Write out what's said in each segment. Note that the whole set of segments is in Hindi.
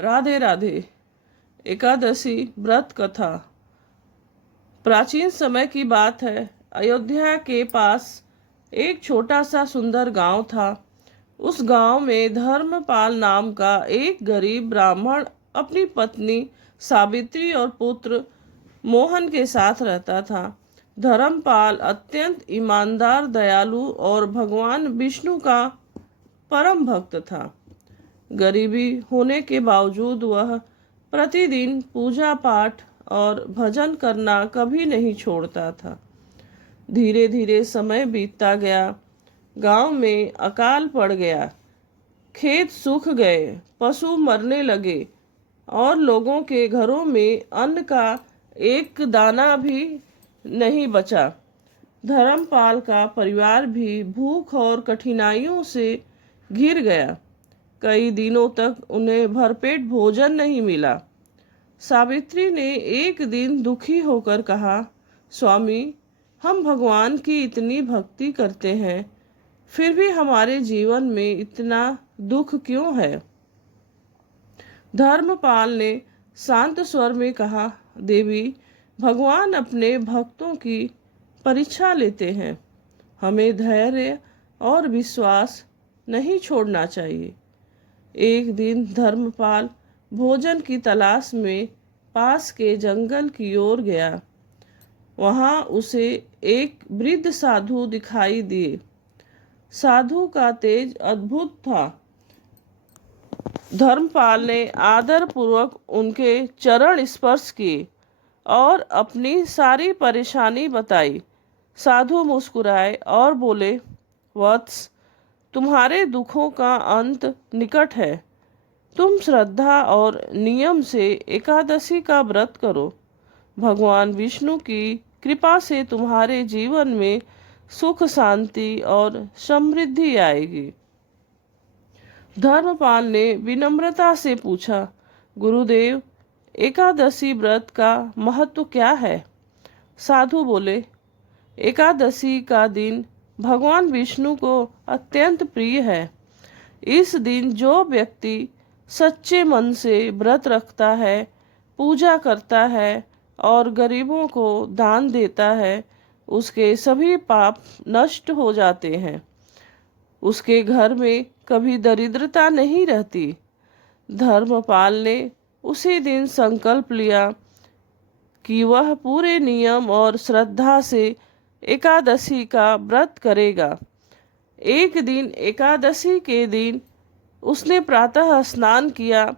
राधे राधे। एकादशी व्रत कथा। प्राचीन समय की बात है। अयोध्या के पास एक छोटा सा सुंदर गांव था। उस गांव में धर्मपाल नाम का एक गरीब ब्राह्मण अपनी पत्नी सावित्री और पुत्र मोहन के साथ रहता था। धर्मपाल अत्यंत ईमानदार, दयालु और भगवान विष्णु का परम भक्त था। गरीबी होने के बावजूद वह प्रतिदिन पूजा पाठ और भजन करना कभी नहीं छोड़ता था। धीरे धीरे समय बीतता गया। गांव में अकाल पड़ गया, खेत सूख गए, पशु मरने लगे और लोगों के घरों में अन्न का एक दाना भी नहीं बचा। धर्मपाल का परिवार भी भूख और कठिनाइयों से घिर गया। कई दिनों तक उन्हें भरपेट भोजन नहीं मिला। सावित्री ने एक दिन दुखी होकर कहा, स्वामी, हम भगवान की इतनी भक्ति करते हैं, फिर भी हमारे जीवन में इतना दुख क्यों है? धर्मपाल ने शांत स्वर में कहा, देवी, भगवान अपने भक्तों की परीक्षा लेते हैं। हमें धैर्य और विश्वास नहीं छोड़ना चाहिए। एक दिन धर्मपाल भोजन की तलाश में पास के जंगल की ओर गया। वहां उसे एक वृद्ध साधु दिखाई दिए। साधु का तेज अद्भुत था। धर्मपाल ने आदर पूर्वक उनके चरण स्पर्श किए और अपनी सारी परेशानी बताई। साधु मुस्कुराए और बोले, वत्स, तुम्हारे दुखों का अंत निकट है। तुम श्रद्धा और नियम से एकादशी का व्रत करो। भगवान विष्णु की कृपा से तुम्हारे जीवन में सुख, शांति और समृद्धि आएगी। धर्मपाल ने विनम्रता से पूछा, गुरुदेव, एकादशी व्रत का महत्व क्या है? साधु बोले, एकादशी का दिन भगवान विष्णु को अत्यंत प्रिय है। इस दिन जो व्यक्ति सच्चे मन से व्रत रखता है, पूजा करता है और गरीबों को दान देता है, उसके सभी पाप नष्ट हो जाते हैं। उसके घर में कभी दरिद्रता नहीं रहती। धर्मपाल ने उसी दिन संकल्प लिया कि वह पूरे नियम और श्रद्धा से एकादशी का व्रत करेगा। एक दिन एकादशी के दिन उसने प्रातः स्नान किया,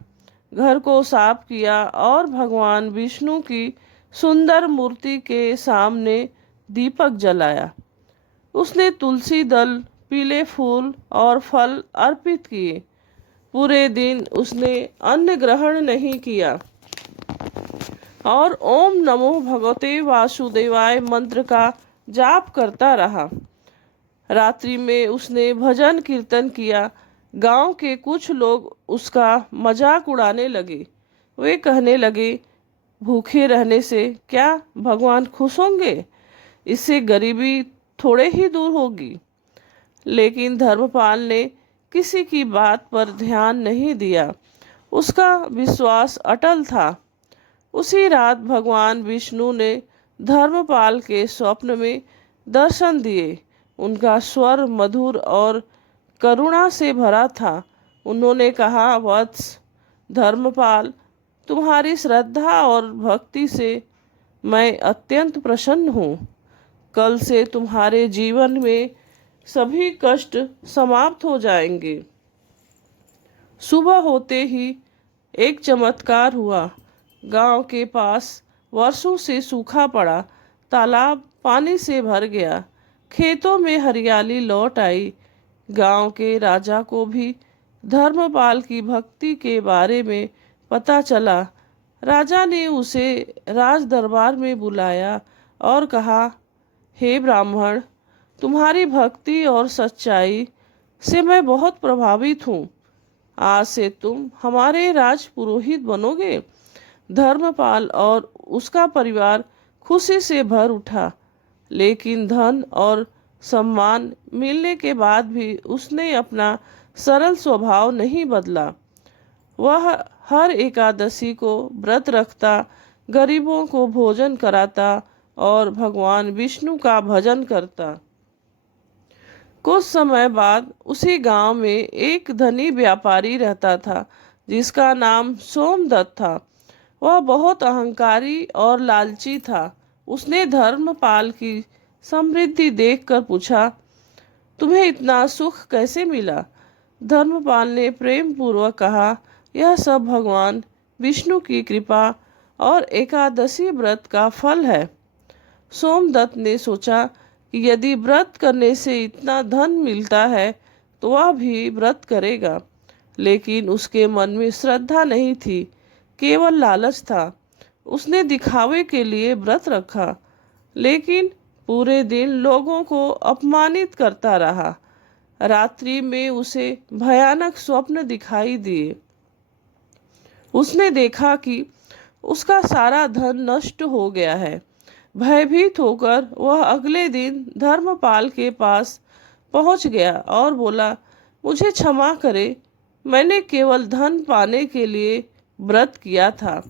घर को साफ किया और भगवान विष्णु की सुंदर मूर्ति के सामने दीपक जलाया। उसने तुलसी दल, पीले फूल और फल अर्पित किए। पूरे दिन उसने अन्न ग्रहण नहीं किया और ओम नमो भगवते वासुदेवाय मंत्र का जाप करता रहा। रात्रि में उसने भजन कीर्तन किया। गांव के कुछ लोग उसका मजाक उड़ाने लगे। वे कहने लगे, भूखे रहने से क्या भगवान खुश होंगे? इससे गरीबी थोड़े ही दूर होगी। लेकिन धर्मपाल ने किसी की बात पर ध्यान नहीं दिया। उसका विश्वास अटल था। उसी रात भगवान विष्णु ने धर्मपाल के स्वप्न में दर्शन दिए। उनका स्वर मधुर और करुणा से भरा था। उन्होंने कहा, वत्स, धर्मपाल, तुम्हारी श्रद्धा और भक्ति से मैं अत्यंत प्रसन्न हूँ। कल से तुम्हारे जीवन में सभी कष्ट समाप्त हो जाएंगे। सुबह होते ही एक चमत्कार हुआ। गांव के पास वर्षों से सूखा पड़ा तालाब पानी से भर गया। खेतों में हरियाली लौट आई। गांव के राजा को भी धर्मपाल की भक्ति के बारे में पता चला। राजा ने उसे राज दरबार में बुलाया और कहा, हे ब्राह्मण, तुम्हारी भक्ति और सच्चाई से मैं बहुत प्रभावित हूँ। आज से तुम हमारे राज पुरोहित बनोगे। धर्मपाल और उसका परिवार खुशी से भर उठा। लेकिन धन और सम्मान मिलने के बाद भी उसने अपना सरल स्वभाव नहीं बदला। वह हर एकादशी को व्रत रखता, गरीबों को भोजन कराता और भगवान विष्णु का भजन करता। कुछ समय बाद उसी गांव में एक धनी व्यापारी रहता था जिसका नाम सोमदत्त था। वह बहुत अहंकारी और लालची था। उसने धर्मपाल की समृद्धि देखकर पूछा, तुम्हें इतना सुख कैसे मिला? धर्मपाल ने प्रेम पूर्वक कहा, यह सब भगवान विष्णु की कृपा और एकादशी व्रत का फल है। सोमदत्त ने सोचा कि यदि व्रत करने से इतना धन मिलता है तो वह भी व्रत करेगा, लेकिन उसके मन में श्रद्धा नहीं थी, केवल लालच था। उसने दिखावे के लिए व्रत रखा, लेकिन पूरे दिन लोगों को अपमानित करता रहा। रात्रि में उसे भयानक स्वप्न दिखाई दिए। उसने देखा कि उसका सारा धन नष्ट हो गया है। भयभीत होकर वह अगले दिन धर्मपाल के पास पहुंच गया और बोला, मुझे क्षमा करे, मैंने केवल धन पाने के लिए व्रत किया था।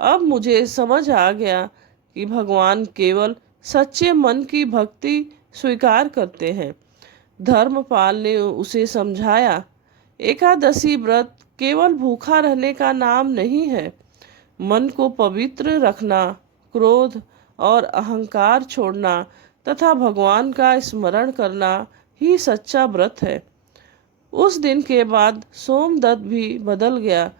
अब मुझे समझ आ गया कि भगवान केवल सच्चे मन की भक्ति स्वीकार करते हैं। धर्मपाल ने उसे समझाया, एकादशी व्रत केवल भूखा रहने का नाम नहीं है। मन को पवित्र रखना, क्रोध और अहंकार छोड़ना तथा भगवान का स्मरण करना ही सच्चा व्रत है। उस दिन के बाद सोमदत्त भी बदल गया।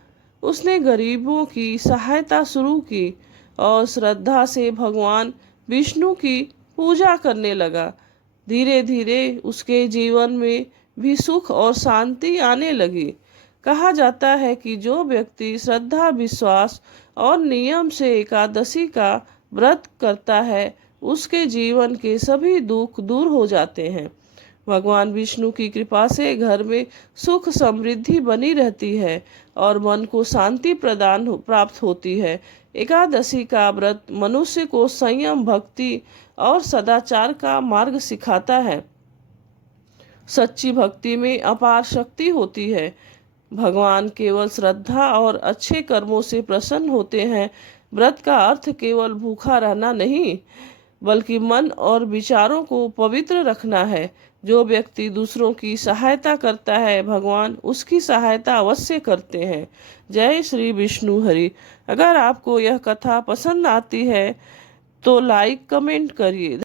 उसने गरीबों की सहायता शुरू की और श्रद्धा से भगवान विष्णु की पूजा करने लगा। धीरे धीरे उसके जीवन में भी सुख और शांति आने लगी। कहा जाता है कि जो व्यक्ति श्रद्धा, विश्वास और नियम से एकादशी का व्रत करता है, उसके जीवन के सभी दुख दूर हो जाते हैं। भगवान विष्णु की कृपा से घर में सुख समृद्धि बनी रहती है और मन को शांति प्राप्त होती है। एकादशी का व्रत मनुष्य को संयम, भक्ति और सदाचार का मार्ग सिखाता है। सच्ची भक्ति में अपार शक्ति होती है। भगवान केवल श्रद्धा और अच्छे कर्मों से प्रसन्न होते हैं। व्रत का अर्थ केवल भूखा रहना नहीं, बल्कि मन और विचारों को पवित्र रखना है। जो व्यक्ति दूसरों की सहायता करता है, भगवान उसकी सहायता अवश्य करते हैं। जय श्री विष्णु हरि। अगर आपको यह कथा पसंद आती है तो लाइक, कमेंट करिए।